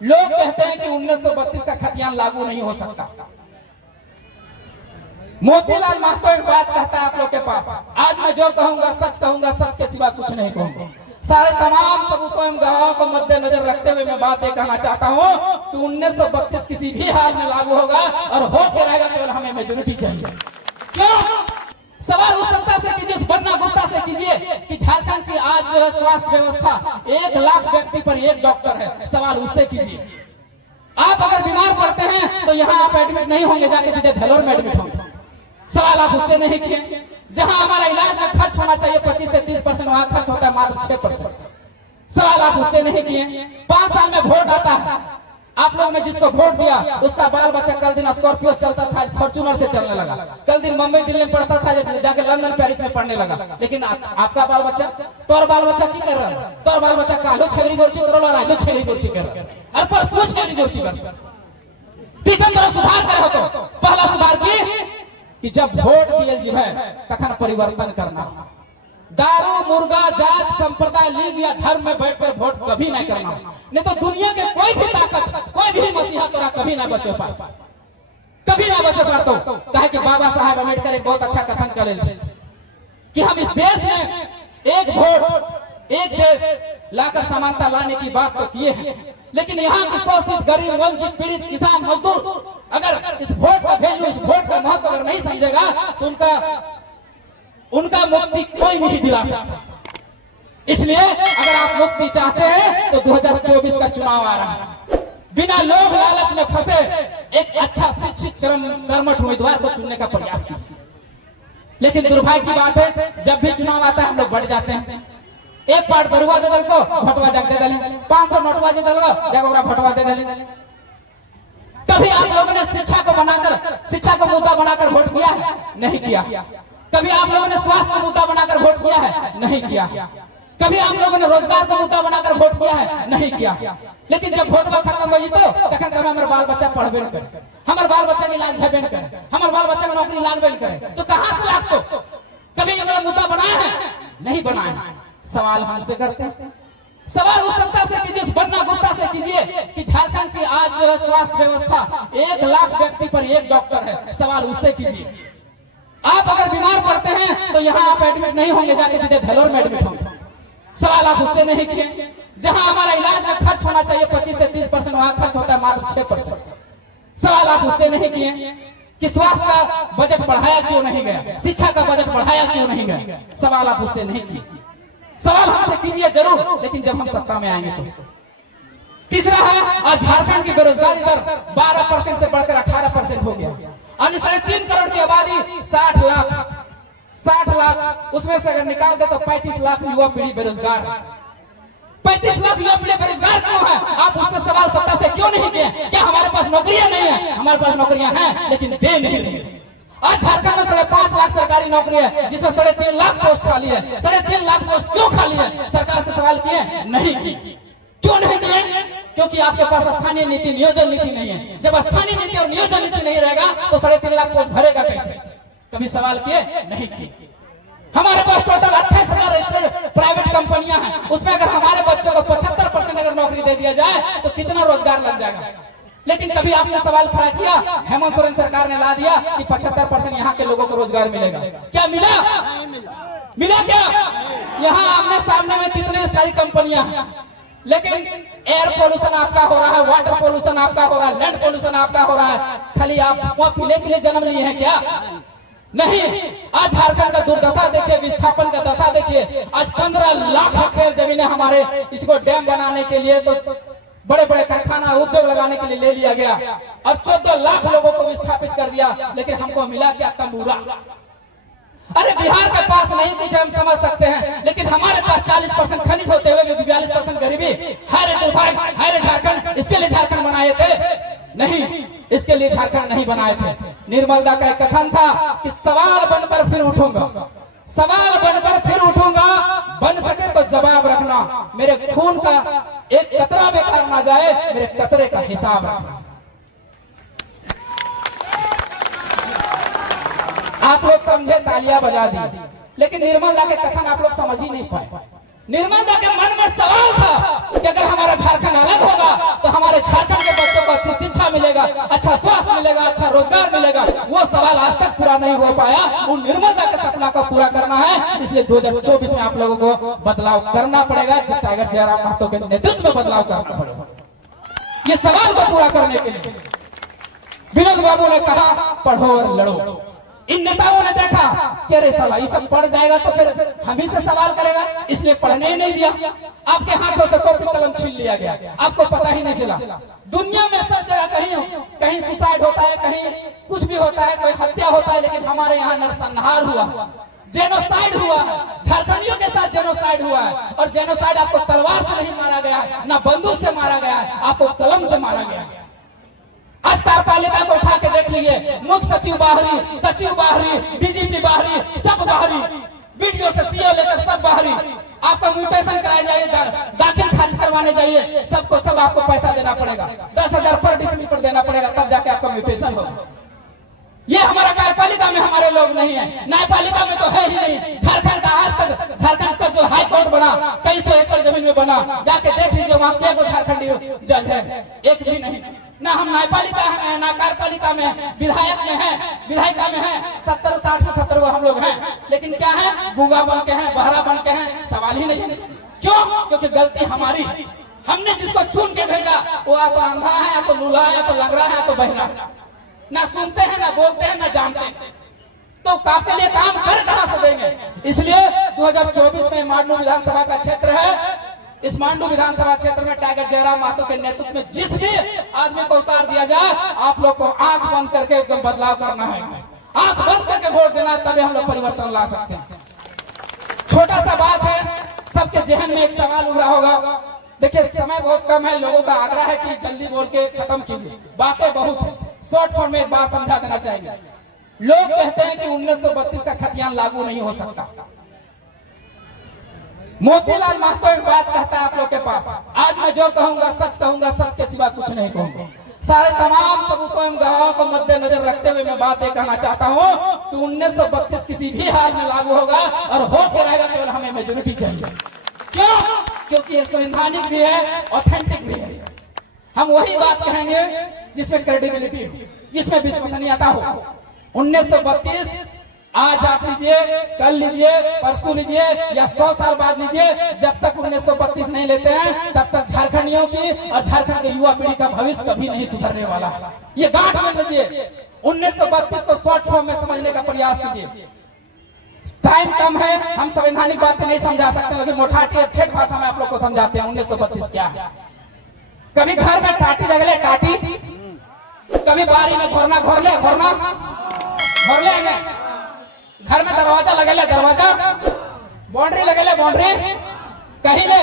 लोग कहते हैं कि 1932 का खतियान लागू नहीं हो सकता। मोतीलाल महतो एक बात कहता है आप लोग के पास, आज मैं जो कहूंगा सच के सिवा कुछ नहीं कहूंगा। सारे तमाम सबूतों एवं गवाहों को मद्देनजर रखते हुए मैं बात ये कहना चाहता हूँ कि 1932 किसी भी हाल में लागू होगा और हो के रहेगा, केवल हमें मेजोरिटी चाहिए। क्यों? सवाल उस सत्ता से कीजिए, बन्ना गुप्ता से कीजिए कि झारखंड की आज जो है स्वास्थ्य व्यवस्था 1 लाख व्यक्ति पर 1 डॉक्टर है, सवाल उससे कीजिए। आप अगर बीमार पड़ते हैं तो यहाँ आप एडमिट नहीं होंगे, जाके सीधे भेलोर में एडमिट होंगे, सवाल आप उससे नहीं किए। जहां हमारा इलाज में खर्च होना चाहिए 25 से 30%, वहां खर्च होता है मात्र 6%, सवाल आप उससे नहीं किए। 5 साल में वोट आता है, आप लोगों ने जिसको वोट दिया उसका बाल बच्चा कल दिन स्कॉर्पियो चलता था, फॉर्च्यूनर से चलने लगा, कल दिन मुंबई दिल्ली में पढ़ता था, जाके लंदन पेरिस में पढ़ने लगा। लेकिन आपका बाल बच्चा, तोर बाल बच्चा की कर रहा है? तोर बाल बच्चा कालो छेली गोरची करो और आजो छेली गोरची कर रहा है, और परसों छेली गोरची कर तीन तरह सुधार करे हो। तो पहला सुधार कि जब वोट दिए जी है तखन परिवर्तन करना। दारू मुर्गा जात संप्रदाय लीग या धर्म में बैठकर वोट कभी नहीं करना, नहीं तो दुनिया के कोई भी ताकत, कोई भी मसीहा तोरा कभी ना बचे पाए, कभी ना बचे पातो। कहे कि बाबा साहब अम्बेडकर एक बहुत अच्छा कथन करे कि हम इस देश में एक वोट एक देश लाकर समानता लाने की बात तो किए हैं, लेकिन यहाँ के शोषित गरीब वंचित पीड़ित किसान मजदूर अगर इस वोट का वैल्यू, इस वोट का महत्व अगर नहीं समझेगा तो उनका मुक्ति कोई नहीं दिला सकता। इसलिए अगर आप मुक्ति चाहते हैं तो 2024 का चुनाव आ रहा है, बिना लोभ लालच में फंसे एक अच्छा शिक्षित कर्मठ उम्मीदवार को चुनने का प्रयास कीजिए। लेकिन दुर्भाग्य की बात है, जब भी चुनाव आता है हम लोग बढ़ जाते हैं। एक पार्ट दरुआ दे दल को भटवा जग दे दल, 500 नोटवा दे दल जगह भटवा दे दल। कभी आप लोगों ने शिक्षा को बनाकर, शिक्षा को मुद्दा बनाकर वोट किया है? नहीं किया। कभी आप लोगों ने स्वास्थ्य को मुद्दा बनाकर वोट किया है? नहीं किया। कभी आप लोगों ने रोजगार को मुद्दा बनाकर वोट किया है? नहीं किया। लेकिन जब वोट खत्म हो तो तखन कभी हमारे बाल बच्चा पढ़बे न करे, हमारे बाल बच्चा के इलाज भेबे न करे, हमारे बाल बच्चा को नौकरी लागबे न करे, तो कहां से लाग? तो कभी ये वाला मुद्दा बनाया है? नहीं बनाया। सवाल हमसे करते हैं, सवाल उस सत्ता से कीजिए, बन्ना गुप्ता से कीजिए कि झारखंड की आज जो है स्वास्थ्य व्यवस्था 1 लाख व्यक्ति पर 1 डॉक्टर है, सवाल उससे कीजिए। आप अगर बीमार पड़ते हैं तो यहाँ आप एडमिट नहीं होंगे, जाके सीधे भेलोर में एडमिट होंगे, सवाल आप उससे नहीं किए। जहां हमारा इलाज में खर्च होना चाहिए 25 से 30%, वहां खर्च होता है मात्र 6%, सवाल आप उससे नहीं किए कि स्वास्थ्य का बजट बढ़ाया क्यों नहीं गया, शिक्षा का बजट बढ़ाया क्यों नहीं गया, सवाल आप उससे नहीं किए। सवाल हमसे कीजिए जरूर, लेकिन जब हम सत्ता में आएंगे तो। तीसरा है, आज झारखंड की बेरोजगारी दर 12% से बढ़कर 18% हो गया, और 3.5 करोड़ की आबादी 60 लाख, उसमें से अगर निकाल दे तो 35 लाख युवा पीढ़ी बेरोजगार है। 35 लाख युवा पीढ़ी बेरोजगार क्यों है? आप उससे सवाल सत्ता से क्यों नहीं किए? क्या हमारे पास नौकरियां नहीं है? हमारे पास नौकरियां हैं, लेकिन दे नहीं रहे। आज झारखंड में 5.5 लाख सरकारी नौकरी है, जिसमें 3.5 लाख पोस्ट खाली है। 3.5 लाख पोस्ट क्यों खाली है? सरकार से सवाल किए? नहीं की। क्यों नहीं किए? क्योंकि आपके पास स्थानीय नीति, नियोजन नीति नहीं है। जब स्थानीय नीति और नियोजन नीति नहीं रहेगा तो 3.5 लाख पोस्ट भरेगा कैसे? कभी सवाल किए? नहीं किए। हमारे पास टोटल 28,000 रजिस्टर्ड प्राइवेट कंपनियां हैं, उसमें अगर हमारे बच्चों को 75% अगर नौकरी दे दिया जाए तो कितना रोजगार लग जाएगा? लेकिन कभी आपने सवाल खड़ा किया? हेमंत सोरेन सरकार ने ला दिया कि 75% यहाँ के लोगों को रोजगार मिलेगा। क्या मिला? मिला क्या? यहाँ आमने सामने में कितने सारी कंपनियां हैं, लेकिन एयर पोल्यूशन आपका हो रहा है, वाटर पोल्यूशन आपका हो रहा है, लैंड पोल्यूशन आपका हो रहा है। खाली आप वहाँ पीने के लिए जन्म लिए हैं क्या? नहीं। आज झारखंड का दुर्दशा देखिए, विस्थापन का दशा देखिए। आज 15 लाख हेक्टेयर जमीनें हमारे इसको डैम बनाने के लिए, तो बड़े बड़े कारखाना उद्योग लगाने के लिए ले लिया गया। अब 14 लाख लोगों को विस्थापित कर दिया, लेकिन हमको मिला क्या? तंबूरा। अरे बिहार के पास नहीं कुछ हम समझ सकते हैं, लेकिन हमारे पास 40% खनिज होते हुए 42% गरीबी। हाय दुर्भाग्य, हाय झारखंड। इसके लिए झारखंड बनाए थे? नहीं, इसके लिए झारखंड नहीं बनाए थे। निर्मल दा का एक कथन था कि सवाल बनकर फिर उठूंगा, सवाल बनकर फिर उठूंगा, बन सके तो जवाब रखना, मेरे खून का एक कतरा बेकार ना जाए, मेरे कतरे का हिसाब रखना। आप लोग समझे, तालियां बजा दी, लेकिन निर्मल दा के कथन आप लोग समझ ही नहीं पाए। निर्मला के मन में सवाल था कि अगर हमारा झारखंड अलग होगा तो हमारे झारखंड के बच्चों को अच्छी शिक्षा मिलेगा, अच्छा स्वास्थ्य मिलेगा, अच्छा रोजगार मिलेगा। वो सवाल आज तक पूरा नहीं हो पाया। उन निर्मला के सपना को पूरा करना है, इसलिए 2024 में आप लोगों को बदलाव करना पड़ेगा। टाइगर जयराम महतो के नेतृत्व में बदलाव करना पड़ेगा ये सवाल को पूरा करने के लिए। विनोद बाबू ने कहा पढ़ो और लड़ो। इन नेताओं ने देखा कि अरे साला ये सब पढ़ जाएगा तो फिर हम ही से सवाल करेगा, इसलिए पढ़ने ही नहीं दिया। आपके हाथों से कॉपी कलम छीन लिया गया, आपको पता ही नहीं चला। दुनिया में सब जगह कहीं सुसाइड होता है, कहीं कुछ भी होता है, कोई हत्या होता है, लेकिन हमारे यहाँ नरसंहार हुआ, जेनोसाइड हुआ है। झारखंडियों के साथ जेनोसाइड हुआ है, और जेनोसाइड आपको तलवार से नहीं मारा गया है, ना बंदूक से मारा गया है, आपको कलम से मारा गया है। आज कार्यपालिका को उठा के देख लीजिए, मुख्य सचिव बाहरी, सचिव बाहरी, डीजीपी बाहरी, सब बाहरी, वीडियो से सीओ लेकर सब बाहरी। आपको म्यूटेशन कराया जाइए, दाखिल खारिज करवाने जाइए, सबको सब आपको पैसा देना पड़ेगा, 10,000 पर डिसमिल पर देना पड़ेगा, तब जाके आपका म्यूटेशन होगा। ये हमारा कार्यपालिका में हमारे लोग नहीं है, न्यायपालिका में तो है ही नहीं। झारखंड का आज तक झारखंड का जो हाई कोर्ट बना, कई सौ एकड़ जमीन में बना, जाके देख लीजिए वहाँ क्या झारखंडी जज है, एक भी नहीं। ना हम न्यायपालिका है, ना कार्यपालिका में, विधायक में है, विधायिका में है, 70, 60 में 70 हम लोग हैं, लेकिन क्या है, गूंगा बन के हैं, बहरा बन के हैं, सवाल ही नहीं। क्यों? क्योंकि गलती हमारी है। हमने जिसको चुन के भेजा वो या तो अंधा है, या तो लूला है, या तो लग रहा है, या तो बहरा है, ना सुनते हैं, ना बोलते हैं, ना जानते हैं, तो आपके लिए काम कर कहां से देंगे। इसलिए 2024 में मांडू विधानसभा का क्षेत्र है। इस मांडू विधानसभा क्षेत्र में टाइगर जयराम महतो के नेतृत्व में जिस भी आदमी को उतार दिया जाए, आप लोग को आंख बंद करके एकदम बदलाव करना है, आंख बंद करके वोट देना, तभी हम लोग परिवर्तन ला सकते हैं। छोटा सा बात है, सबके जहन में एक सवाल उड़ रहा होगा। देखिए समय बहुत कम है, लोगों का आग्रह है कि जल्दी बोल के खत्म कीजिए, बातें बहुत है। शॉर्ट फॉर्म में एक बात समझा देना चाहिए। लोग कहते हैं कि 1932 का खतियान लागू नहीं हो सकता। मोतीलाल महतो एक बात कहता है आप लोग के पास, आज मैं जो कहूंगा सच कहूंगा, सच के सिवा कुछ नहीं कहूंगा। सारे तमाम सबूतों एवं गवाहों को मद्देनजर रखते हुए मैं बात ये कहना चाहता हूं कि 1932 किसी भी हाल में लागू होगा, और हो के रहेगा, केवल हमें मेजोरिटी चाहिए। क्यों? क्योंकि ये संवैधानिक भी है, ऑथेंटिक भी है। हम वही बात कहेंगे जिसमें क्रेडिबिलिटी हो, जिसमें विश्वसनीयता हो। 1932 आज आप लीजिए, कल लीजिए, परसों लीजिए, या 100 साल बाद लीजिए, जब तक 1932 नहीं लेते हैं तब तक झारखंडियों की और झारखंड के युवा पीढ़ी का भविष्य कभी नहीं सुधरने वाला है। ये गांठ में लीजिए। 1932 को शॉर्ट फॉर्म में समझने का प्रयास कीजिए। टाइम कम है, हम संवैधानिक बातें नहीं समझा सकते, लेकिन मोटाटी ठेठ भाषा में आप लोग को समझाते हैं 1932 क्या है। कभी घर में टाटी लगले टाटी, कभी बारी में घोरना घोर ले, घर में दरवाजा लगेले दरवाजा, बाउंड्री लगेले बाउंड्री, कहीं ले